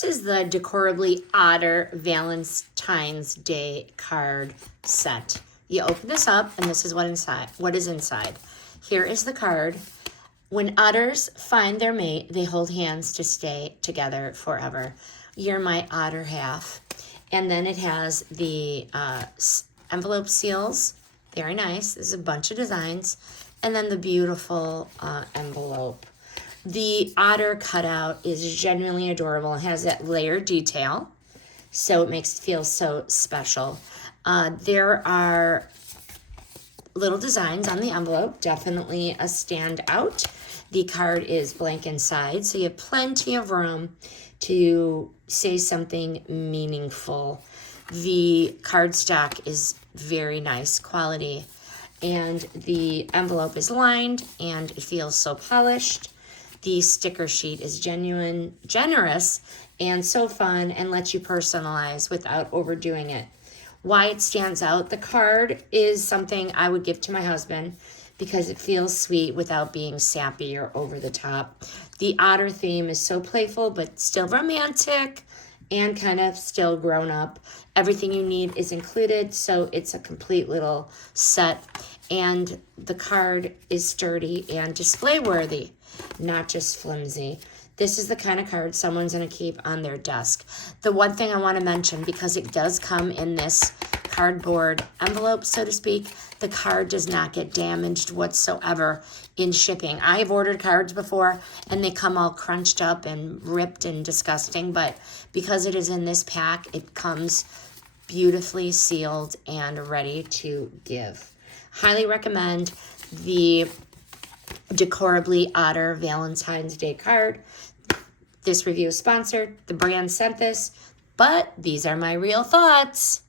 This is the Decorably Otter Valentine's Day card set. You open this up, and this is what is inside. Here is the card. When otters find their mate, they hold hands to stay together forever. You're my otter half. And then it has the envelope seals. Very nice. There's a bunch of designs. And then the beautiful envelope. The otter cutout is genuinely adorable. It has that layered detail, so it makes it feel so special. There are little designs on the envelope, definitely a standout. The card is blank inside, so you have plenty of room to say something meaningful. The cardstock is very nice quality, and the envelope is lined, and it feels so polished. The sticker sheet is genuine, generous, and so fun, and lets you personalize without overdoing it. Why it stands out, the card is something I would give to my husband because it feels sweet without being sappy or over the top. The otter theme is so playful but still romantic and kind of still grown up. Everything you need is included, so it's a complete little set. And the card is sturdy and display worthy, not just flimsy. This is the kind of card someone's going to keep on their desk. The one thing I want to mention, because it does come in this cardboard envelope, so to speak, the card does not get damaged whatsoever in shipping. I've ordered cards before, and they come all crunched up and ripped and disgusting, but because it is in this pack, it comes beautifully sealed and ready to give. Highly recommend the Decorably Otter Valentine's Day card. This review is sponsored. The brand sent this, but these are my real thoughts.